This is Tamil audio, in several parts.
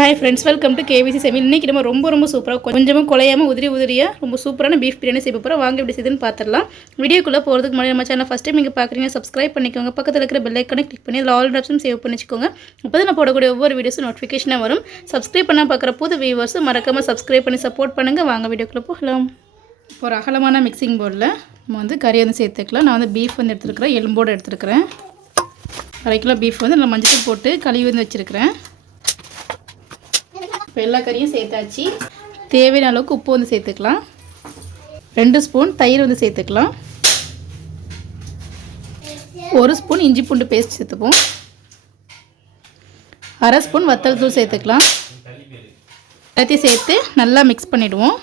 Hi friends, welcome to KVC சமையல். இன்றைக்கி நம்ம ரொம்ப சூப்பராக கொஞ்சமாக குலையாமல் உதிரியாக ரொம்ப சூப்பரான பீஃப் பிரியாணி செய்ய போகிறோம். வாங்க எப்படி செய்யுதுன்னு பார்த்துடலாம். வீடியோக்குள்ளே போகிறதுக்கு முன்னாடி நம்ம சேனல் ஃபஸ்ட் டைம் நீங்கள் பார்க்குறீங்க, சப்ஸ்கிரைப் பண்ணிக்கோங்க. பக்கத்தில் இருக்கிற பெல் ஐக்கானை கிளிக் பண்ணி அதில் ஆல் ஆப்ஷன் சேவ் பண்ணி வச்சுக்கோங்க. அப்போ தான் நான் போடக்கூடிய ஒவ்வொரு வீடியோஸும் நோட்டிஃபிகேஷனாக வரும். சப்ஸ்கிரைப் பண்ணால் பார்க்குற புது வியூவர்ஸ் மறக்காமல் சப்ஸ்கிரைப் பண்ணி சப்போர்ட் பண்ணுங்கள். வாங்க வீடியோக்குள்ளே போகலாம். இப்போ ஒரு அகலமான மிக்சிங் போர்டில் நம்ம கறி சேர்த்துக்கலாம். நான் பீஃப் எடுத்துருக்கிறேன், எலும்போடு எடுத்துருக்கிறேன். 1/2 கிலோ பீஃப் நான் மஞ்சள் போட்டு கழுவி வச்சுருக்கிறேன். இப்போ எல்லா கறியும் சேர்த்தாச்சு. தேவையான அளவுக்கு உப்பு சேர்த்துக்கலாம். 2 ஸ்பூன் தயிர் சேர்த்துக்கலாம். 1 ஸ்பூன் இஞ்சி பூண்டு பேஸ்ட் சேர்த்துப்போம். 1/2 ஸ்பூன் வத்தல் தூள் சேர்த்துக்கலாம். எல்லாத்தையும் சேர்த்து நல்லா மிக்ஸ் பண்ணிவிடுவோம்.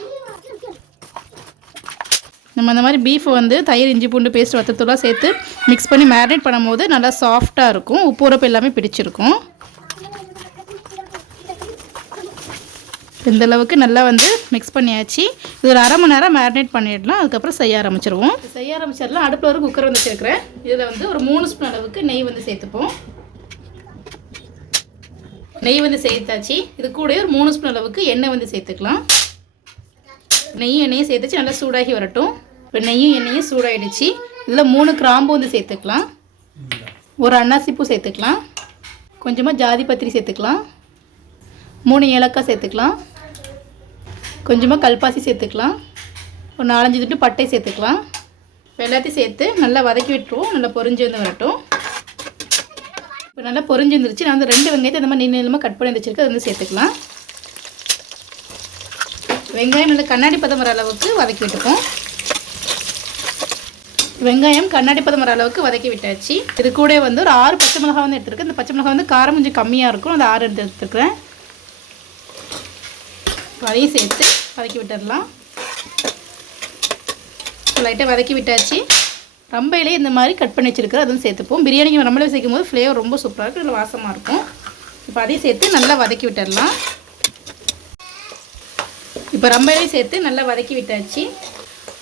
நம்ம அந்த மாதிரி பீஃப் தயிர் இஞ்சி பூண்டு பேஸ்ட் வத்தல் தூளாக சேர்த்து மிக்ஸ் பண்ணி மேரினேட் பண்ணும்போது நல்லா சாஃப்டாக இருக்கும். உப்பு உரப்பு எல்லாமே பிடிச்சிருக்கும். இந்த அளவுக்கு நல்லா மிக்ஸ் பண்ணியாச்சு. இது ஒரு 1/2 மணி நேரம் மேரினேட் பண்ணிடலாம். அதுக்கப்புறம் செய்ய ஆரம்பிச்சிடலாம். அடுப்பில் ஒரு குக்கர் வச்சுருக்கிறேன். இதில் ஒரு 3 ஸ்பூன் அளவுக்கு நெய் சேர்த்துப்போம். நெய் சேர்த்தாச்சு. இது கூட ஒரு 3 ஸ்பூன் அளவுக்கு எண்ணெய் சேர்த்துக்கலாம். எண்ணெயும் சேர்த்துச்சு நல்லா சூடாகி வரட்டும். இப்போ எண்ணெயும் சூடாகிடுச்சு. இதில் 3 கிராம்பு சேர்த்துக்கலாம். ஒரு அன்னாசி பூ சேர்த்துக்கலாம். கொஞ்சமாக ஜாதி பத்திரி சேர்த்துக்கலாம். 3 ஏலக்காய் சேர்த்துக்கலாம். கொஞ்சமாக கல்பாசி சேர்த்துக்கலாம். ஒரு 4-5 துண்டு பட்டை சேர்த்துக்கலாம். எல்லாத்தையும் சேர்த்து நல்லா வதக்கி விட்டுருவோம். நல்லா பொரிஞ்சு வரட்டும். இப்போ நல்லா பொரிஞ்சு வந்துருச்சு. நான் 2 வெங்காயத்தை இந்த மாதிரி நீளமாக கட் பண்ணி வச்சுருக்கேன். அது சேர்த்துக்கலாம். வெங்காயம் நல்லா கண்ணாடி பதம் வர அளவுக்கு வதக்கி விட்டுப்போம். வெங்காயம் கண்ணாடி பதம் வர அளவுக்கு வதக்கி விட்டாச்சு. இது கூட ஒரு 6 பச்சை மிளகாய் எடுத்துருக்கேன். இந்த பச்சை மிளகாய் காரம் கொஞ்சம் கம்மியாக இருக்கும். அந்த 6 எடுத்துருக்குறேன். அதையும் சேர்த்து வதக்கி விட்டுடலாம். லைட்டாக வதக்கி விட்டாச்சு. ரம்பையிலே இந்த மாதிரி கட் பண்ணி வச்சுருக்கிறேன். அதுவும் சேர்த்துப்போம். பிரியாணிக்கு ரம்பையில சேர்க்கும் போது ஃப்ளேவர் ரொம்ப சூப்பராக இருக்கும். இதில் வாசமாக இருக்கும். இப்போ அதையும் சேர்த்து நல்லா வதக்கி விட்டுடலாம். இப்போ ரம்பையிலையும் சேர்த்து நல்லா வதக்கி விட்டாச்சு.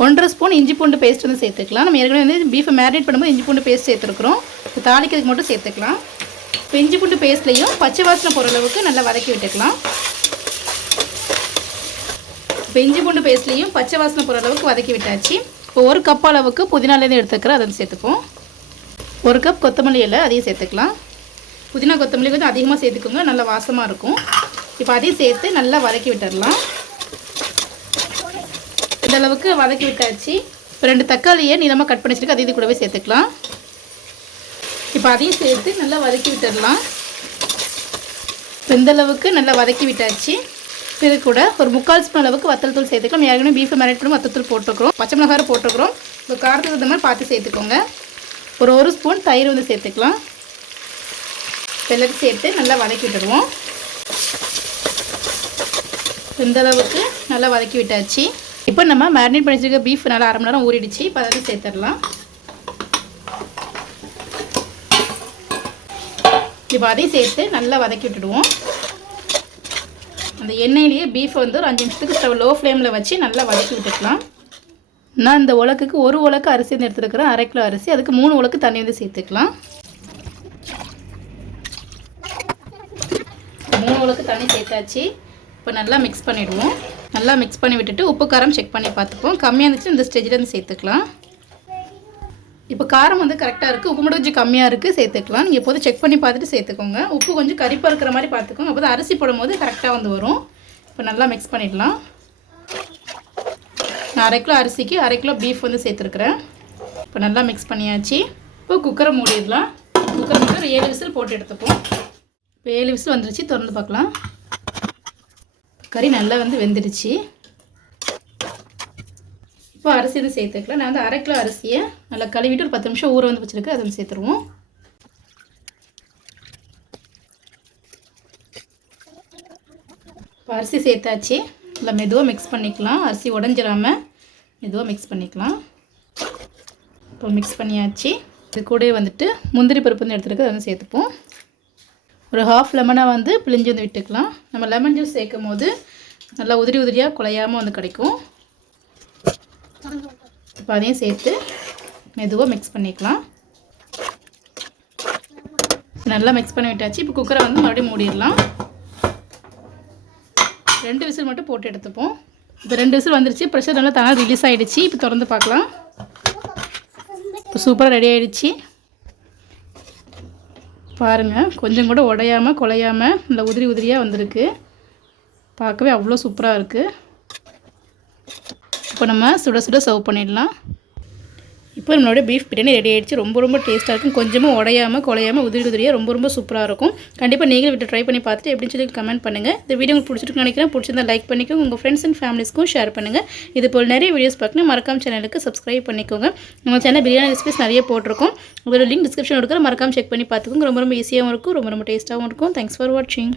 1/2 ஸ்பூன் இஞ்சி பூண்டு பேஸ்ட் சேர்த்துக்கலாம். நம்ம ஏற்கனவே பீஃபை மேரினேட் பண்ணும்போது இஞ்சி பூண்டு பேஸ்ட் சேர்த்துருக்குறோம். இப்போ தாளிக்கிறதுக்கு மட்டும் சேர்த்துக்கலாம். இப்போ இஞ்சி பூண்டு பேஸ்ட்லேயும் பச்சை வாசனை போகிற அளவுக்கு நல்லா வதக்கி விட்டுக்கலாம். இப்போ இஞ்சி பூண்டு பேஸ்ட்லேயும் பச்சை வாசனை போகிற அளவுக்கு வதக்கி விட்டாச்சு. இப்போ 1 கப் அளவுக்கு புதினாலேருந்து எடுத்துக்கிறேன். அதை சேர்த்துப்போம். 1 கப் கொத்தமல்லி இலை அதையும் சேர்த்துக்கலாம். புதினா கொத்தமல்லி அதிகமாக சேர்த்துக்கோங்க, நல்லா வாசமாக இருக்கும். இப்போ அதையும் சேர்த்து நல்லா வதக்கி விட்டுடலாம். இந்த அளவுக்கு வதக்கி விட்டாச்சு. இப்போ 2 தக்காளியை நீளமாக கட் பண்ணி வச்சுருக்கு. அது இது கூடவே சேர்த்துக்கலாம். இப்போ அதையும் சேர்த்து நல்லா வதக்கி விட்டுடலாம். இந்த அளவுக்கு நல்லா வதக்கி விட்டாச்சு. இது கூட ஒரு 3/4 ஸ்பூன் அளவுக்கு வத்தல் தூள் சேர்த்துக்கலாம். ஏற்கனவே பீஃபை மேரினேட் பண்ணி வத்தல் தூள் போட்டுருக்குறோம். பச்சை மிளகாய் போட்டுருக்குறோம். இப்போ காரத்துக்கு இந்த மாதிரி பார்த்து சேர்த்துக்கோங்க. ஒரு 1 ஸ்பூன் தயிர் சேர்த்துக்கலாம். எல்லாத்தையும் சேர்த்து நல்லா வதக்கி விட்டுடுவோம். இந்த அளவுக்கு நல்லா வதக்கி விட்டாச்சு. இப்போ நம்ம மேரினேட் பண்ணி வச்சுருக்க பீஃப் நல்லா 1/2 மணி நேரம் ஊறிடுச்சு. இப்போ அதையும் சேர்த்துடலாம். இப்போ அதையும் சேர்த்து நல்லா வதக்கி விட்டுடுவோம். அந்த எண்ணெயிலேயே பீஃப் ஒரு 5 நிமிஷத்துக்கு ஸ்டவ் லோ ஃப்ளேமில் வச்சு நல்லா வதக்கி விட்டுக்கலாம். நான் இந்த உலக்குக்கு 1 உலக்கு அரிசி எடுத்துருக்கிறேன். 1/2 கிலோ அரிசி. அதுக்கு 3 உலக்கு தண்ணி சேர்த்துக்கலாம். 3 உலக்கு தண்ணி சேர்த்தாச்சு. இப்போ நல்லா மிக்ஸ் பண்ணிவிடுவோம். நல்லா மிக்ஸ் பண்ணி விட்டுட்டு உப்பு காரம் செக் பண்ணி பார்த்துப்போம். கம்மியாக இருந்துச்சு இந்த ஸ்டேஜில் சேர்த்துக்கலாம். இப்போ காரம் கரெக்டாக இருக்குது. உப்பு மட்டும் கொஞ்சம் கம்மியாக இருக்குது, சேர்த்துக்கலாம். நீங்கள் எப்போதும் செக் பண்ணி பார்த்துட்டு சேர்த்துக்கோங்க. உப்பு கொஞ்சம் கரிப்பாக இருக்கிற மாதிரி பார்த்துக்கோங்க. அப்போ தான் அரிசி போடும்போது கரெக்டாக வரும். இப்போ நல்லா மிக்ஸ் பண்ணிடலாம். நான் 1/2 கிலோ அரிசிக்கு 1/2 கிலோ பீஃப் சேர்த்துருக்குறேன். இப்போ நல்லா மிக்ஸ் பண்ணியாச்சு. இப்போ குக்கரை மூடிடலாம். குக்கரை மட்டும் ஒரு 7 விசில் போட்டு எடுத்துப்போம். இப்போ 7 விசில் வந்துருச்சு. திறந்து பார்க்கலாம். கறி நல்லா வெந்துடுச்சு. இப்போ அரிசி சேர்த்துக்கலாம். நான் 1/2 கிலோ அரிசியை நல்லா கழுவிட்டு ஒரு 10 நிமிஷம் ஊற வச்சுருக்கு. அதை சேர்த்துருவோம். இப்போ அரிசி சேர்த்தாச்சு. நல்லா மெதுவாக மிக்ஸ் பண்ணிக்கலாம். அரிசி உடஞ்சிடாமல் மெதுவாக மிக்ஸ் பண்ணிக்கலாம். இப்போ மிக்ஸ் பண்ணியாச்சு. இது கூட முந்திரி பருப்பு எடுத்துருக்கு. அதை சேர்த்துப்போம். ஒரு 1/2 லெமனை பிழிஞ்சு விட்டுக்கலாம். நம்ம லெமன் ஜூஸ் சேர்க்கும் போது நல்லா உதிரியாக குழையாமல் கிடைக்கும். இப்போ அதையும் சேர்த்து மெதுவாக மிக்ஸ் பண்ணிக்கலாம். நல்லா மிக்ஸ் பண்ணி விட்டாச்சு. இப்போ குக்கரை மறுபடியும் மூடிடலாம். 2 விசில் மட்டும் போட்டு எடுத்துப்போம். இப்போ 2 விசில் வந்துருச்சு. ப்ரெஷர் நல்லா தானாக ரிலீஸ் ஆகிடுச்சு. இப்போ திறந்து பார்க்கலாம். இப்போ சூப்பராக ரெடி ஆகிடுச்சு. பாருங்கள், கொஞ்சம் கூட உடையாமல் குலையாமல் நல்லா உதிரி உதிரியாக வந்திருக்கு. பார்க்கவே அவ்வளோ சூப்பராக இருக்குது. இப்போ நம்ம சுட சுட சர்வ் பண்ணிடலாம். இப்போ நம்மளோட பீஃப் பிரியாணி ரெடி ஆகிடுச்சு. ரொம்ப டேஸ்ட்டாக இருக்கும். கொஞ்சமும் உடையாமல் குலையாமல் உதிரி உதிரியாக ரொம்ப சூப்பராக இருக்கும். கண்டிப்பாக நீங்களும் வீட்டில் ட்ரை பண்ணி பார்த்துட்டு எப்படின்னு சொல்லி கமெண்ட் பண்ணுங்கள். இந்த வீடியோ உங்களுக்கு பிடிச்சிருக்குன்னு நினைக்கிறேன். பிடிச்சிருந்தா லைக் பண்ணிக்கோங்க. உங்கள் ஃப்ரெண்ட்ஸ் அண்ட் ஃபேமிலிஸ்க்கும் ஷேர் பண்ணுங்கள். இது போல் நிறைய வீடியோஸ் பார்க்கணும் மறக்காம சேனலுக்கு சப்ஸ்கிரைப் பண்ணிக்கோங்க. நம்ம சேனல் பிரியாணி ரெசிபிஸ் நிறைய போட்டிருக்கோம். அதோட லிங்க் டிஸ்கிரிப்ஷன் கொடுக்குற மறக்காம செக் பண்ணி பார்த்துக்கோங்க. ரொம்ப ஈஸியாகவும் இருக்கும். ரொம்ப டேஸ்ட்டாகவும் இருக்கும். தேங்க்ஸ் ஃபார் வாட்சிங்.